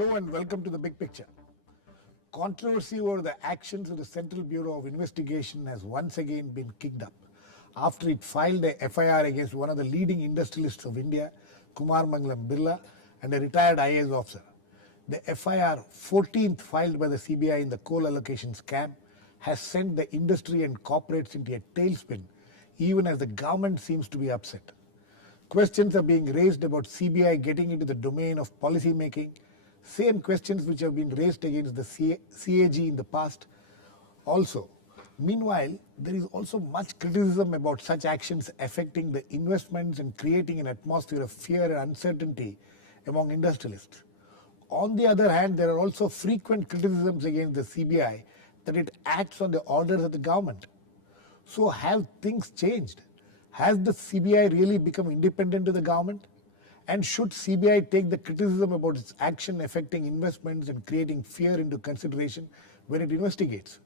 Hello and welcome to the big picture. Controversy over the actions of the Central Bureau of Investigation has once again been kicked up after it filed a FIR against one of the leading industrialists of India, Kumar Birla, and a retired IAS officer. The FIR, 14th filed by the CBI in the coal allocation scam, has sent the industry and corporates into a tailspin, even as the government seems to be upset. Questions are being raised about CBI getting into the domain of policy making, same questions which have been raised against the CAG in the past. Also, meanwhile, there is also much criticism about such actions affecting the investments and creating an atmosphere of fear and uncertainty among industrialists. On the other hand, there are also frequent criticisms against the CBI that it acts on the orders of the government. So have things changed? Has the CBI really become independent of the government? And should CBI take the criticism about its action affecting investments and creating fear into consideration when it investigates?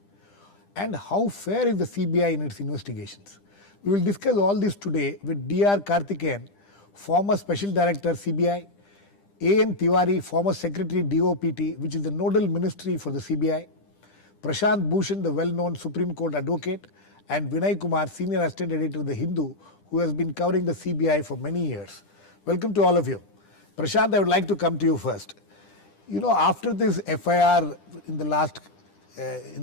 And how fair is the CBI in its investigations? We will discuss all this today with Dr. Karthikeyan, former Special Director CBI, A.N. Tiwari, former Secretary DOPT, which is the nodal ministry for the CBI, Prashant Bhushan, the well-known Supreme Court advocate, and Vinay Kumar, Senior Assistant Editor of The Hindu, who has been covering the CBI for many years. Welcome to all of you. Prashant, I would like to come to you first. You know, after this FIR in the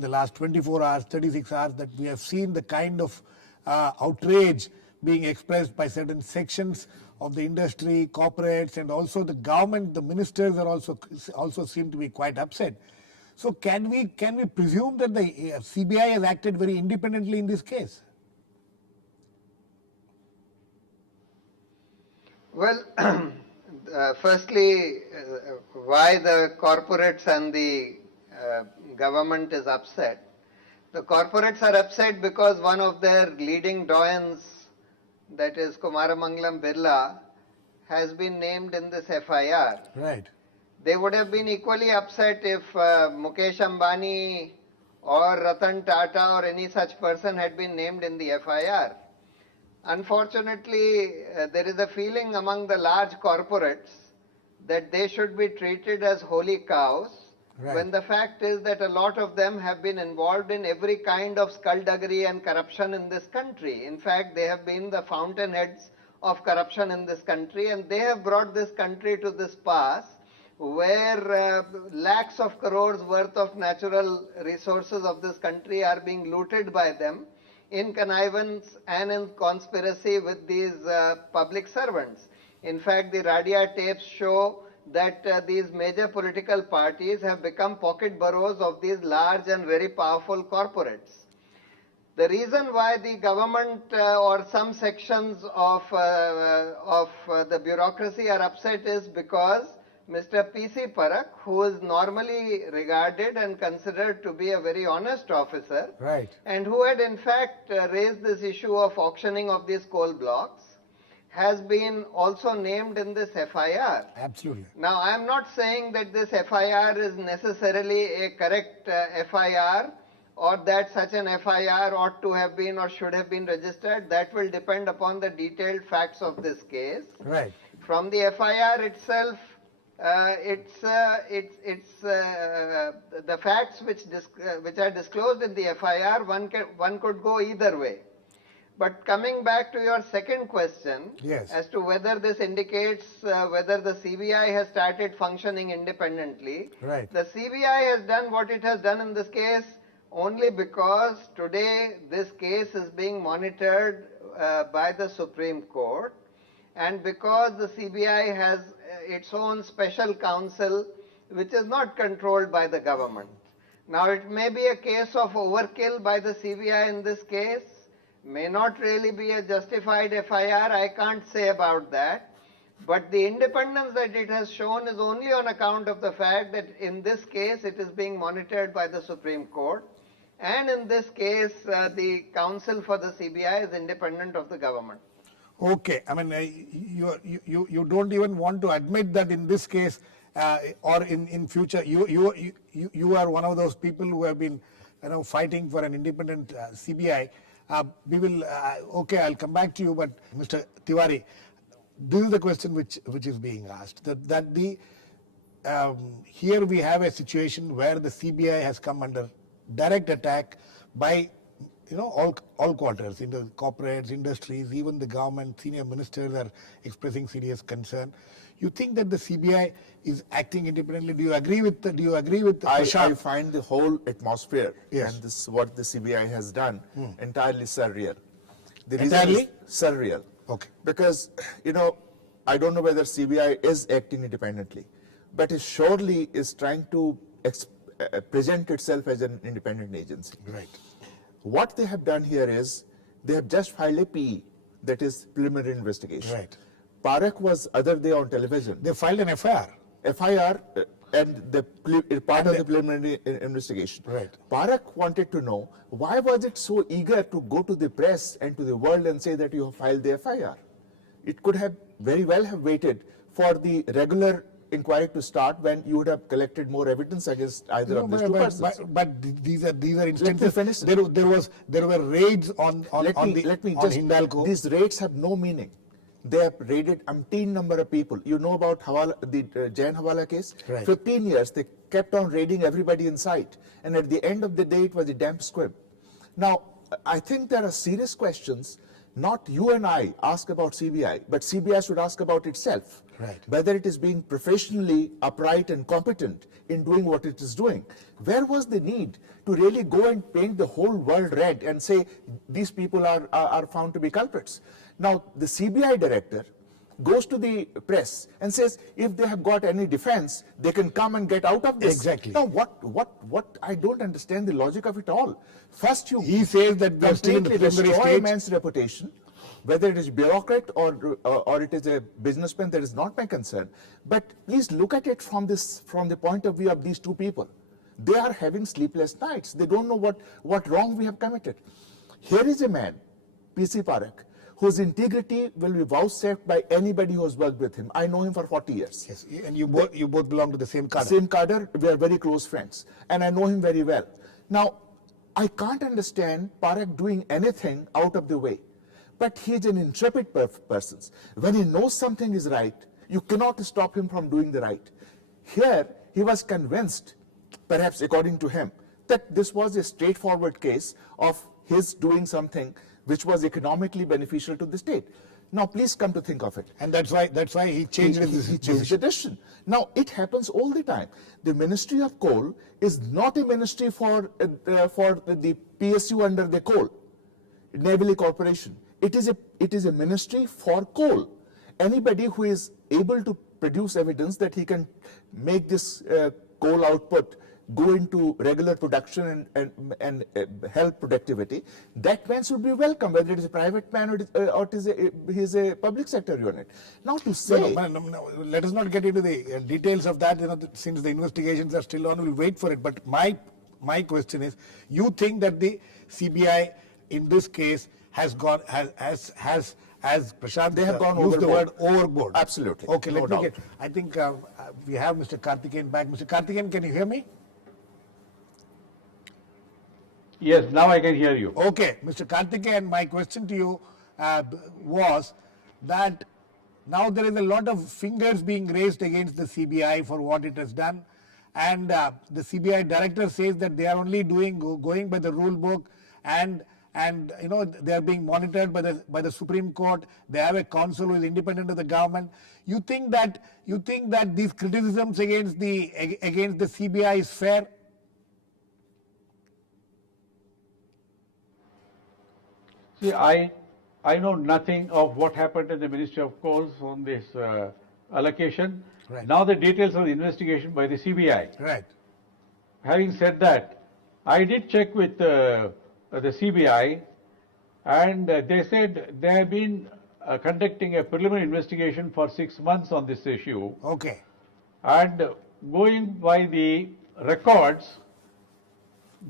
last 24 hours, 36 hours, that we have seen the kind of outrage being expressed by certain sections of the industry, corporates, and also the government. The ministers are also seem to be quite upset. So can we presume that the CBI has acted very independently in this case? Well, firstly, why the corporates and the government is upset. The corporates are upset because one of their leading doyens, that is Kumar Birla, has been named in this FIR. Right. They would have been equally upset if Mukesh Ambani or Ratan Tata or any such person had been named in the FIR. Unfortunately, there is a feeling among the large corporates that they should be treated as holy cows, right, when the fact is that a lot of them have been involved in every kind of skullduggery and corruption in this country. In fact, they have been the fountainheads of corruption in this country, and they have brought this country to this pass where lakhs of crores worth of natural resources of this country are being looted by them in connivance and in conspiracy with these public servants. In fact, the Radia tapes show that these major political parties have become pocket boroughs of these large and very powerful corporates. The reason why the government or some sections of the bureaucracy are upset is because Mr. P.C. Parakh, who is normally regarded and considered to be a very honest officer, right, and who had in fact raised this issue of auctioning of these coal blocks, has been also named in this FIR. Absolutely. Now, I am not saying that this FIR is necessarily a correct FIR or that such an FIR ought to have been or should have been registered. That will depend upon the detailed facts of this case. Right. From the FIR itself, the facts which are disclosed in the FIR, one could go either way. But coming back to your second question, yes, as to whether this indicates whether the CBI has started functioning independently, right, the CBI has done what it has done in this case only because today this case is being monitored by the Supreme Court, and because the CBI has its own special counsel which is not controlled by the government. Now, it may be a case of overkill by the CBI in this case, may not really be a justified FIR, I can't say about that. But the independence that it has shown is only on account of the fact that in this case it is being monitored by the Supreme Court, and in this case the counsel for the CBI is independent of the government. Okay, I mean, you don't even want to admit that in this case or in future, you are one of those people who have been, fighting for an independent CBI. We will, okay, I'll come back to you, but Mr. Tiwari, this is the question which is being asked, that the here we have a situation where the CBI has come under direct attack by all quarters, in the corporates, industries, even the government, senior ministers are expressing serious concern. You think that the CBI is acting independently? Do you agree with Prashant? I find the whole atmosphere Yes. and this what the CBI has done entirely surreal. The reason Entirely? is surreal. Okay. Because, I don't know whether CBI is acting independently, but it surely is trying to present itself as an independent agency. Right. What they have done here is they have just filed a PE, that is preliminary investigation. Right. Parekh was other day on television. They filed an FIR. FIR and the part of the preliminary investigation. Right. Parekh wanted to know why was it so eager to go to the press and to the world and say that you have filed the FIR. It could have very well have waited for the regular inquiry to start when you would have collected more evidence against either of these two persons. But these are instances. finish. There were raids on Hindalco. These raids have no meaning. They have raided umpteen number of people. You know about the Jain Hawala case? Right. 15 years they kept on raiding everybody in sight, and at the end of the day it was a damp squib. Now, I think there are serious questions. Not you and I ask about CBI, but CBI should ask about itself. Right. Whether it is being professionally upright and competent in doing what it is doing. Where was the need to really go and paint the whole world red and say these people are found to be culprits? Now, the CBI director goes to the press and says if they have got any defense, they can come and get out of this. Exactly. Now, what I don't understand the logic of it all. First, He says that they're still in the completely preliminary destroy a stage. man's reputation, whether it is bureaucrat or it is a businessman, that is not my concern. But please look at it from the point of view of these two people. They are having sleepless nights. They don't know what wrong we have committed. Here is a man, PC Parekh, whose integrity will be vouchsafed by anybody who has worked with him. I know him for 40 years. Yes, and you both belong to the same cadre. Same cadre, we are very close friends, and I know him very well. Now, I can't understand Parekh doing anything out of the way, but he is an intrepid person. When he knows something is right, you cannot stop him from doing the right. Here, he was convinced, perhaps according to him, that this was a straightforward case of his doing something which was economically beneficial to the state. Now, please come to think of it. And that's why he changed his He changed the decision. Now, it happens all the time. The Ministry of Coal is not a ministry for the PSU under the coal, Navy Corporation. It is a ministry for coal. Anybody who is able to produce evidence that he can make this coal output go into regular production and help productivity, that man should be welcome, whether it is a private man or he is a public sector unit. Now to say... No, let us not get into the details of that, since the investigations are still on, we'll wait for it. But my question is, you think that the CBI in this case has gone, as Prashant, They have gone used the word overboard. overboard. Absolutely. Okay, No let me doubt. get, I think we have Mr. Karthikeyan back. Mr. Karthikeyan, can you hear me? Yes, now I can hear you. Okay, Mr. Karthikeyan, my question to you was that now there is a lot of fingers being raised against the CBI for what it has done, and the CBI director says that they are only going by the rule book, and they are being monitored by the Supreme Court. They have a counsel who is independent of the government. You think that these criticisms against the CBI is fair? See, I know nothing of what happened in the Ministry of Coals on this allocation. Right. Now the details of the investigation by the CBI. Right. Having said that, I did check with the CBI, and they said they have been conducting a preliminary investigation for 6 months on this issue. Okay. And going by the records,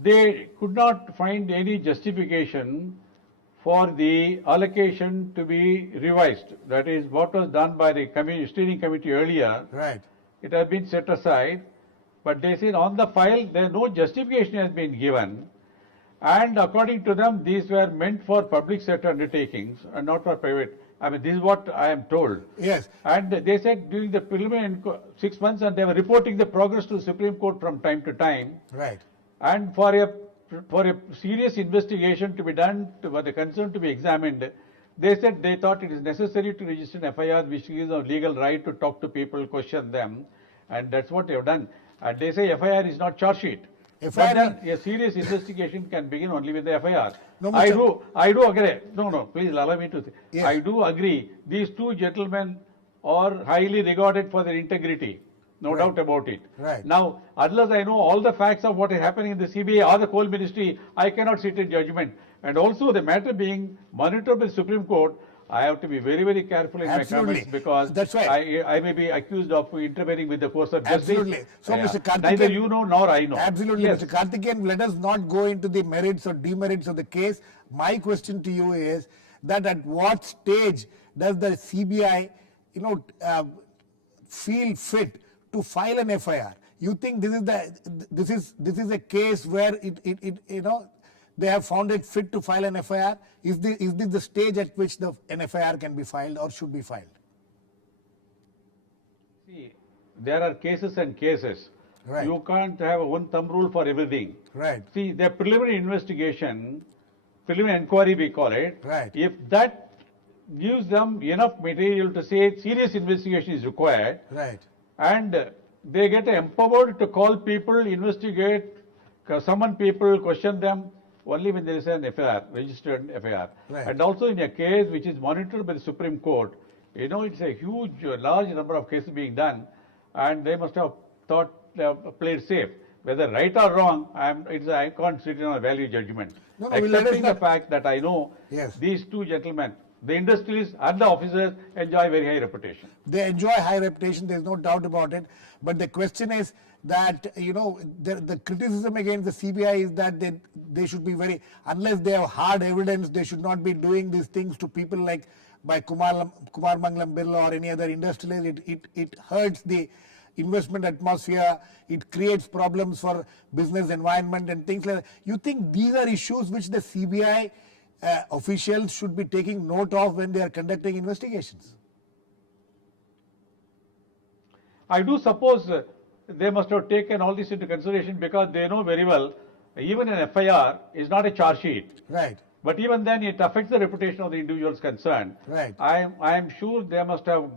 they could not find any justification for the allocation to be revised. That is what was done by the steering committee earlier. Right. It has been set aside, but they said on the file there no justification has been given, and according to them these were meant for public sector undertakings and not for private. I mean, this is what I am told. Yes. And they said during the preliminary 6 months, and they were reporting the progress to the Supreme Court from time to time. Right. And for a serious investigation to be done, for the concern to be examined, they said they thought it is necessary to register an FIR, which gives a legal right to talk to people, question them, and that's what they have done. And they say FIR is not charge sheet. But then a serious investigation can begin only with the FIR. No, I do agree. No, please allow me to say. Yes. I do agree. These two gentlemen are highly regarded for their integrity. No doubt about it. Right. Now, unless I know all the facts of what is happening in the CBI or the coal ministry, I cannot sit in judgment. And also the matter being monitored by the Supreme Court, I have to be very, very careful in my comments because That's right. I may be accused of interfering with the course of justice. Absolutely. So, Mr. Karthikeyan, neither you know nor I know. Absolutely, Yes. Mr. Karthikeyan, let us not go into the merits or demerits of the case. My question to you is that at what stage does the CBI, feel fit to file an FIR? You think this is a case where they have found it fit to file an FIR? Is this the stage at which an FIR can be filed or should be filed? See, there are cases and cases. Right. You can't have a one thumb rule for everything. Right. See, the preliminary investigation, preliminary inquiry we call it, Right. if that gives them enough material to say serious investigation is required, Right. and they get empowered to call people, investigate, summon people, question them, only when there is an FIR, registered FIR. Right. And also in a case which is monitored by the Supreme Court, it's a huge, large number of cases being done, and they must have thought, played safe. Whether right or wrong, I can't sit in a value judgment. No, let us Accepting the not- fact that I know Yes. these two gentlemen, the industrialists and the officers, enjoy very high reputation. They enjoy high reputation, there's no doubt about it. But the question is that, the criticism against the CBI is that they should be unless they have hard evidence, they should not be doing these things to people like by Kumar Mangalam Birla or any other industrialist. It hurts the investment atmosphere, it creates problems for business environment and things like that. You think these are issues which the CBI officials should be taking note of when they are conducting investigations? I do suppose they must have taken all this into consideration because they know very well, even an FIR is not a charge sheet. Right. But even then, it affects the reputation of the individuals concerned. Right. I am sure they must have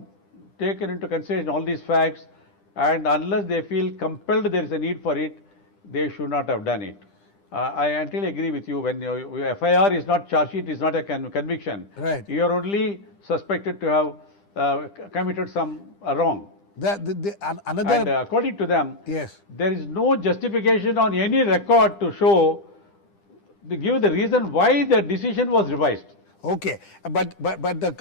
taken into consideration all these facts, and unless they feel compelled there is a need for it, they should not have done it. I entirely agree with you. When your FIR is not charge sheet, is not a conviction. Right. You are only suspected to have committed some wrong. Another. And according to them, Yes. there is no justification on any record to show, to give the reason why the decision was revised. Okay, but the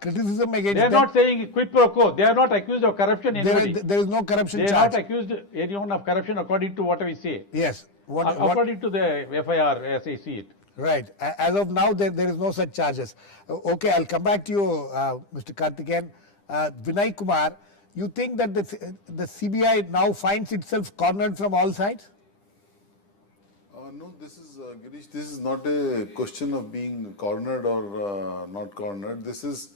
criticism against They are them, not saying quid pro quo. They are not accused of corruption. Anybody. there is no corruption They are charge. not accused anyone of corruption according to what we say. Yes. According to the FIR, as I see it. Right. As of now, there is no such charges. Okay, I'll come back to you, Mr. Karthikeyan. Vinay Kumar, you think that the CBI now finds itself cornered from all sides? No, this is Girish. This is not a question of being cornered or not cornered. This is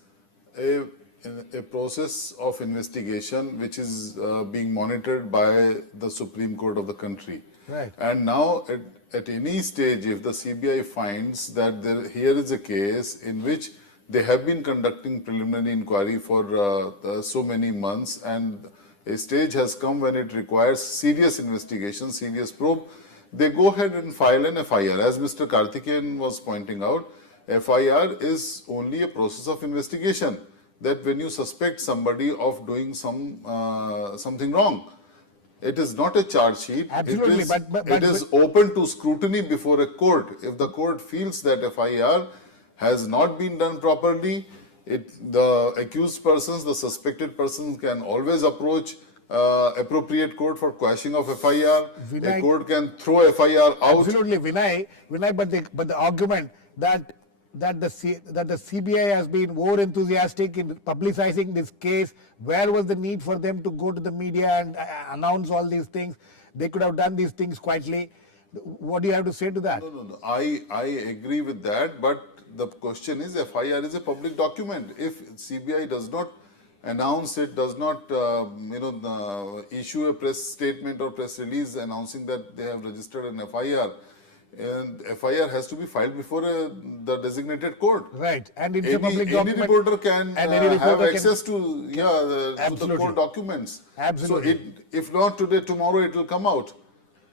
a process of investigation which is being monitored by the Supreme Court of the country. Right. And now, at any stage, if the CBI finds that here is a case in which they have been conducting preliminary inquiry for so many months, and a stage has come when it requires serious investigation, serious probe, they go ahead and file an FIR. As Mr. Karthikeyan was pointing out, FIR is only a process of investigation. That when you suspect somebody of doing something wrong, it is not a charge sheet. Absolutely, It is open to scrutiny before a court. If the court feels that FIR has not been done properly, the accused persons, the suspected persons can always approach appropriate court for quashing of FIR. Vinay, a court can throw FIR out. Absolutely, Vinay, but the argument that the CBI has been more enthusiastic in publicizing this case, where was the need for them to go to the media and announce all these things? They could have done these things quietly. What do you have to say to that? No. I agree with that, but the question is FIR is a public document. If CBI does not announce it, does not issue a press statement or press release announcing that they have registered an FIR, and FIR has to be filed before the designated court. Right, and it's a public Any document. reporter can and any have reporter can- access to to the Absolutely. court documents. Absolutely. So if not today, tomorrow it will come out.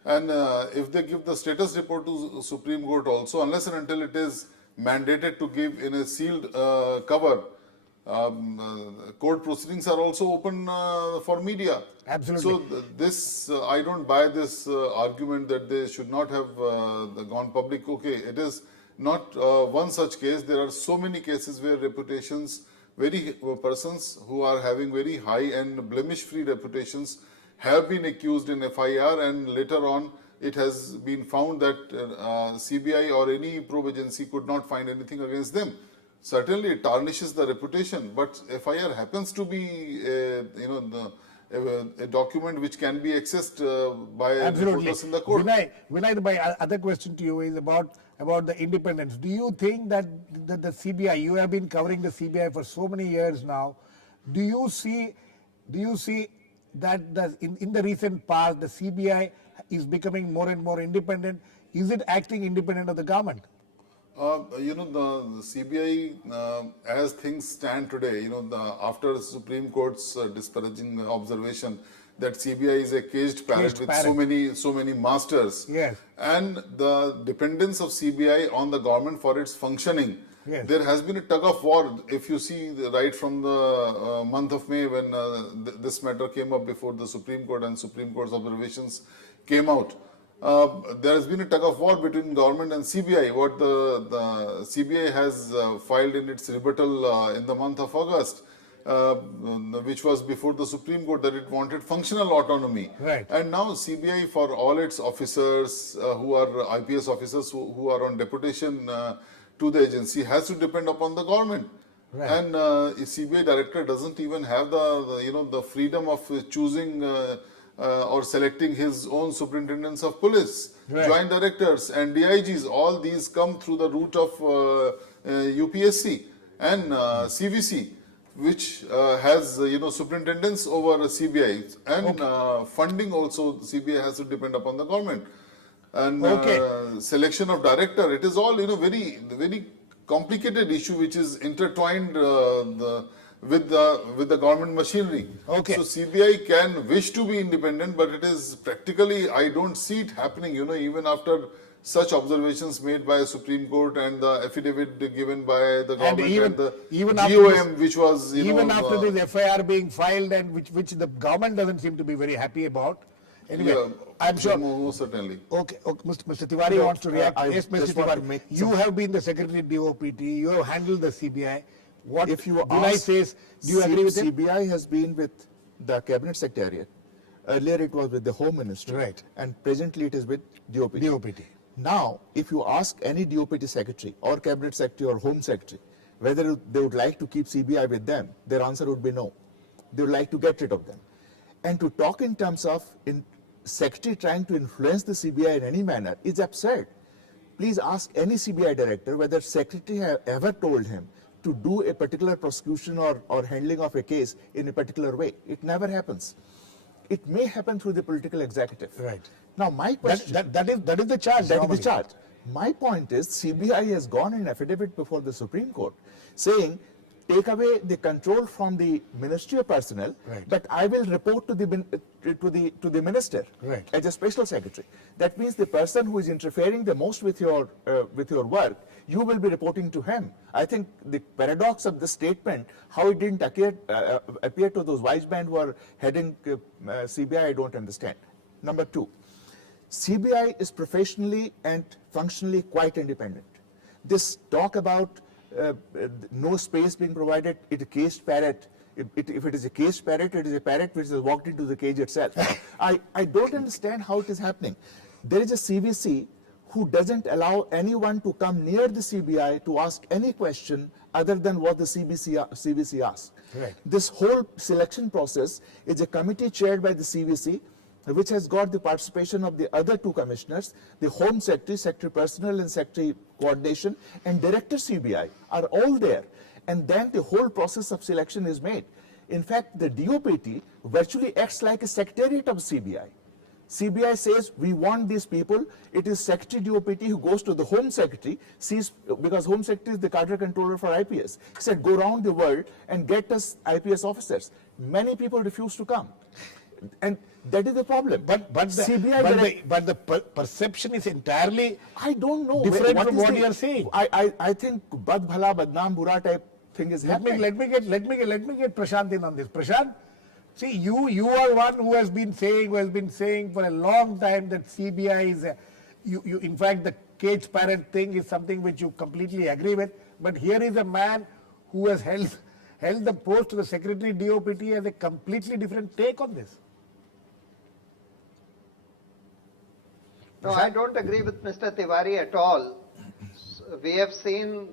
And if they give the status report to Supreme Court also, unless and until it is mandated to give in a sealed cover, court proceedings are also open for media. Absolutely. So I don't buy this argument that they should not have gone public. Okay, it is not one such case. There are so many cases where reputations, persons who are having very high and blemish-free reputations have been accused in FIR, and later on it has been found that CBI or any probe agency could not find anything against them. Certainly it tarnishes the reputation, but FIR happens to be a document which can be accessed by Absolutely. reporters in the court. Vinay, my other question to you is about the independence. Do you think that the CBI, you have been covering the CBI for so many years now, do you see that in the recent past the CBI is becoming more and more independent? Is it acting independent of the government? The CBI, as things stand today, after Supreme Court's disparaging observation that CBI is a caged parrot with so many masters, Yes. and the dependence of CBI on the government for its functioning, Yes. there has been a tug of war. If you see right from the month of May when this matter came up before the Supreme Court and Supreme Court's observations came out, there has been a tug of war between government and CBI. What the CBI has filed in its rebuttal in the month of August, which was before the Supreme Court, that it wanted functional autonomy. Right. And now CBI, for all its officers who are IPS officers who are on deputation to the agency, has to depend upon the government. Right. And CBI director doesn't even have the freedom of choosing or selecting his own superintendents of police, Right. joint directors and DIGs. All these come through the route of UPSC and CVC, which has superintendents over CBI, and funding also CBI has to depend upon the government. And selection of director, it is all very complicated issue which is intertwined with the government machinery. Okay. So CBI can wish to be independent, but it is practically, I don't see it happening, even after such observations made by Supreme Court and the affidavit given by the government and the GOM, which was, even after this FIR being filed, and which the government doesn't seem to be very happy about. Anyway, I'm sure. Most certainly. Okay, Mr. Tiwari wants to react. I Yes, Mr. just want to Tiwari, make you have been the Secretary DOPT, you have handled the CBI. What If you Vinay ask, says, do you agree with him? CBI has been with the Cabinet Secretariat. Earlier it was with the Home Ministry. Right. And presently it is with DOPT. DOPT. Now, if you ask any DOPT secretary or Cabinet Secretary or Home Secretary whether they would like to keep CBI with them, their answer would be no. They would like to get rid of them. And to talk in terms of Secretary trying to influence the CBI in any manner is absurd. Please ask any CBI director whether Secretary have ever told him to do a particular prosecution or handling of a case in a particular way. It never happens. It may happen through the political executive. Right. Now, my question... That is the charge. That is normally. the charge. My point is, CBI has gone in affidavit before the Supreme Court saying, take away the control from the Ministry of Personnel, Right. but I will report to the minister Right. as a special secretary. That means the person who is interfering the most with your work, you will be reporting to him. I think the paradox of the statement, how it didn't appear to those wise men who are heading CBI, I don't understand. Number two, CBI is professionally and functionally quite independent. This talk about no space being provided, it's a caged parrot. If it is a caged parrot, it is a parrot which has walked into the cage itself. I don't understand how it is happening. There is a CVC who doesn't allow anyone to come near the CBI to ask any question other than what the CVC asks. Right. This whole selection process is a committee chaired by the CVC. which has got the participation of the other two commissioners, the Home Secretary, Secretary Personnel and Secretary Coordination, and Director CBI are all there. And then the whole process of selection is made. In fact, the DOPT virtually acts like a secretariat of CBI. CBI says, we want these people. It is Secretary DOPT who goes to the Home Secretary, sees, because Home Secretary is the cadre controller for IPS. He said, go around the world and get us IPS officers. Many people refuse to come. And that is the problem. But the perception is entirely I don't know different from what you are saying. I think bad bhala, badnaam, bura type thing is happening. Let me get Prashant in on this. Prashant, see, you are one who has been saying for a long time that CBI is in fact the cage parrot thing is something which you completely agree with. But here is a man who has held the post of the Secretary DOPT as a completely different take on this. No, I don't agree with Mr. Tiwari at all. We have seen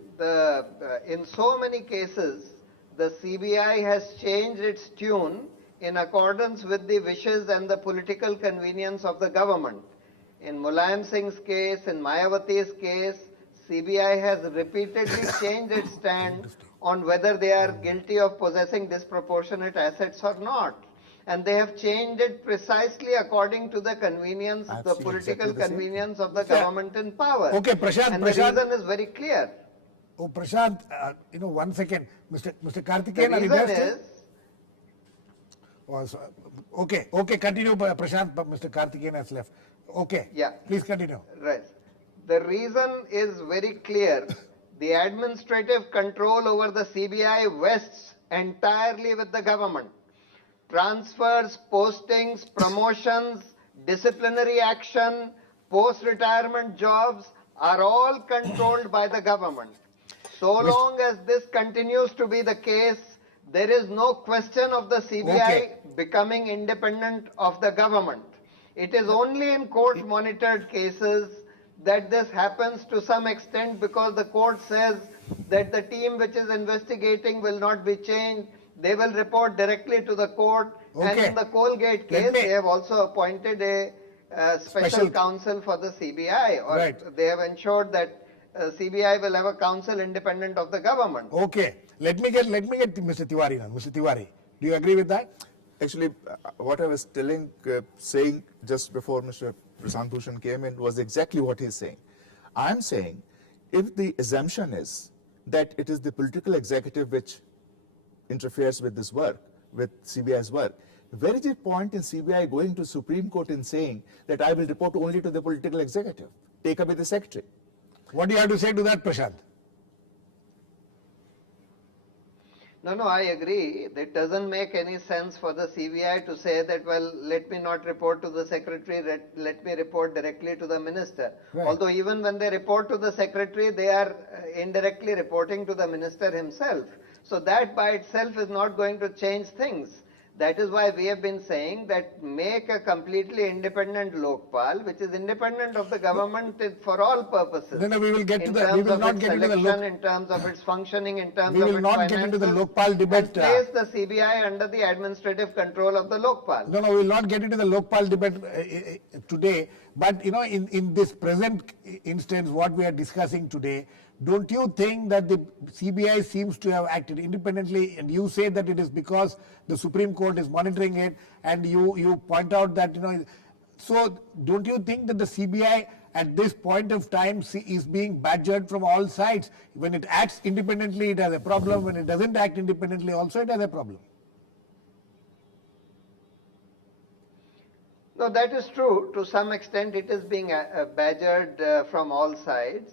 in so many cases, the CBI has changed its tune in accordance with the wishes and the political convenience of the government. In Mulayam Singh's case, in Mayawati's case, CBI has repeatedly changed its stand on whether they are guilty of possessing disproportionate assets or not. And they have changed it precisely according to the convenience, the political convenience of the government in power. Okay, Prashant. And the reason is very clear. Oh, Prashant, 1 second. Mr. The Karthikeyan, are you there reason still? is, Okay, continue, Prashant, but Mr. Karthikeyan has left. Okay, yeah, please continue. right. The reason is very clear. The administrative control over the CBI vests entirely with the government. Transfers, postings, promotions, disciplinary action, post-retirement jobs are all controlled by the government. So long as this continues to be the case, there is no question of the CBI becoming independent of the government. It is only in court-monitored cases that this happens to some extent because the court says that the team which is investigating will not be changed. They will report directly to the court. And in the Colgate case, they have also appointed a special counsel for the CBI. Or they have ensured that CBI will have a counsel independent of the government. Okay. Let me get Mr. Tiwari now. Mr. Tiwari, do you agree with that? Actually, what I was saying just before Mr. Prashant Bhushan came in was exactly what he's saying. I'm saying, if the assumption is that it is the political executive which interferes with this work, with CBI's work, where is the point in CBI going to Supreme Court and saying that I will report only to the political executive, take away the secretary? What do you have to say to that, Prashant? No, I agree. It doesn't make any sense for the CBI to say that, well, let me not report to the secretary, let me report directly to the minister. Right. Although even when they report to the secretary, they are indirectly reporting to the minister himself. So that by itself is not going to change things. That is why we have been saying that make a completely independent Lokpal, which is independent of the government for all purposes. No, we will get to the. We will not get into the in terms of its functioning, in terms of its finances. We will not get into the Lokpal debate. And place the CBI under the administrative control of the Lokpal. No, we will not get into the Lokpal debate today. But in this present instance, what we are discussing today, don't you think that the CBI seems to have acted independently? And you say that it is because the Supreme Court is monitoring it, and you point out that, so don't you think that the CBI at this point of time is being badgered from all sides? When it acts independently, it has a problem. When it doesn't act independently, also it has a problem. No, that is true. To some extent, it is being badgered from all sides.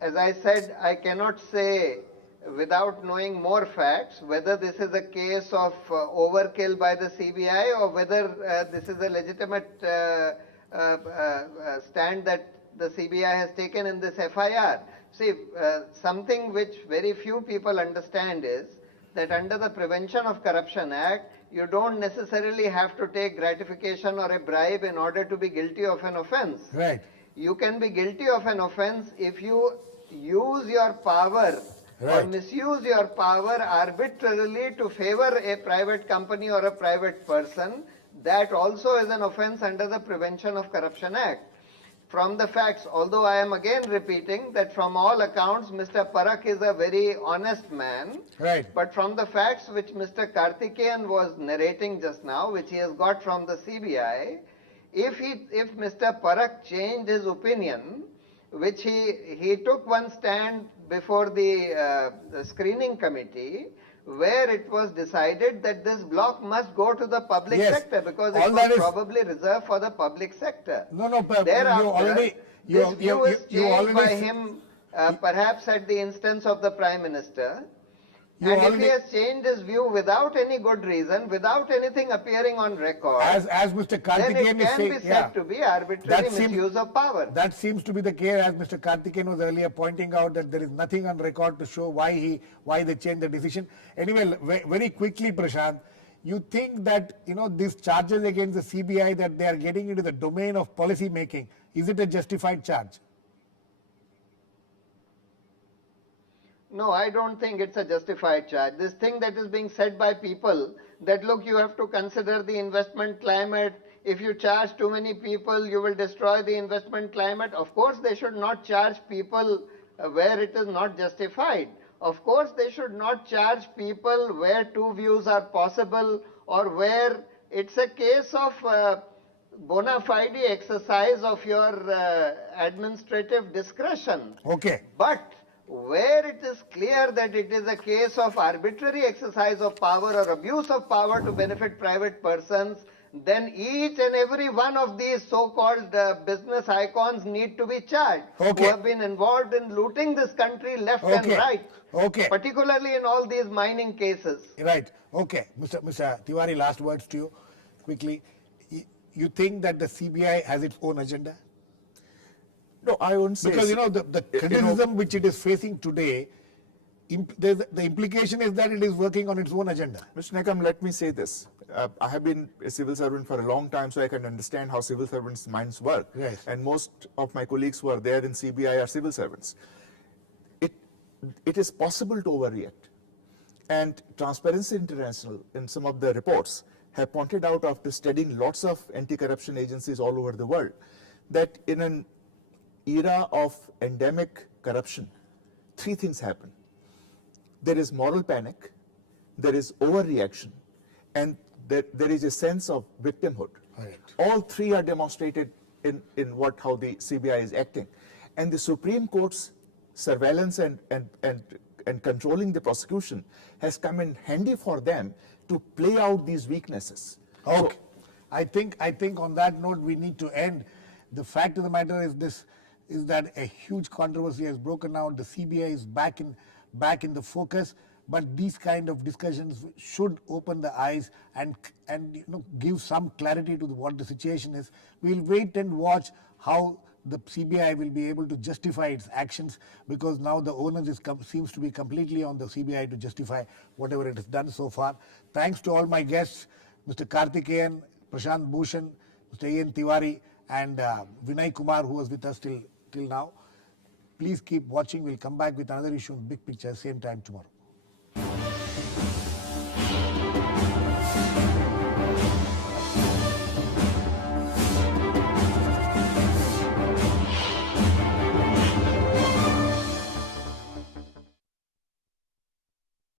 As I said, I cannot say without knowing more facts whether this is a case of overkill by the CBI or whether this is a legitimate stand that the CBI has taken in this FIR. See, something which very few people understand is that under the Prevention of Corruption Act, you don't necessarily have to take gratification or a bribe in order to be guilty of an offense. Right. You can be guilty of an offense if you use your power or misuse your power arbitrarily to favor a private company or a private person. that also is an offense under the Prevention of Corruption Act. From the facts, although I am again repeating that from all accounts, Mr. Parakh is a very honest man. Right. But from the facts which Mr. Karthikeyan was narrating just now, which he has got from the CBI, if Mr. Parakh changed his opinion, which he took one stand before the screening committee, where it was decided that this block must go to the public Yes. sector because All it that was is- probably reserved for the public sector. No, but Thereafter, you already, this view is you changed already, by him, perhaps at the instance of the Prime Minister. You And if already- he has changed his view without any good reason, without anything appearing on record, as Mr. then Karthikeyan it is can saying, be said to be arbitrary That seems- misuse of power. That seems to be the case, as Mr. Karthikeyan was earlier pointing out, that there is nothing on record to show why they changed the decision. Anyway, very quickly, Prashant, you think that, these charges against the CBI, that they are getting into the domain of policy making, is it a justified charge? No, I don't think it's a justified charge. This thing that is being said by people that, look, you have to consider the investment climate. If you charge too many people, you will destroy the investment climate. Of course, they should not charge people where it is not justified. Of course, they should not charge people where two views are possible or where it's a case of bona fide exercise of your administrative discretion. Okay. But where it is clear that it is a case of arbitrary exercise of power or abuse of power to benefit private persons, then each and every one of these so-called business icons need to be charged, Okay. who have been involved in looting this country left and Okay. right, Okay. particularly in all these mining cases. Right. Okay. Mr. Tiwari, last words to you, quickly. You think that the CBI has its own agenda? No, I wouldn't say. Because, the criticism which it is facing today, the implication is that it is working on its own agenda. Mr. Nikam, let me say this. I have been a civil servant for a long time, so I can understand how civil servants' minds work. Yes. And most of my colleagues who are there in CBI are civil servants. It is possible to overreact. And Transparency International, in some of the reports, have pointed out, after studying lots of anti-corruption agencies all over the world, that in an era of endemic corruption, three things happen. There is moral panic, there is overreaction, and there is a sense of victimhood. Right. All three are demonstrated in how the CBI is acting. And the Supreme Court's surveillance and controlling the prosecution has come in handy for them to play out these weaknesses. Okay. I think on that note we need to end. The fact of the matter is that a huge controversy has broken out. The CBI is back in the focus, but these kind of discussions should open the eyes and give some clarity to what the situation is. We'll wait and watch how the CBI will be able to justify its actions, because now the onus seems to be completely on the CBI to justify whatever it has done so far. Thanks to all my guests, Mr. Karthikeyan, Prashant, Bhushan, Mr. A.N. Tiwari, and Vinay Kumar, who was with us till now. Please keep watching. We'll come back with another issue in Big Picture, same time tomorrow.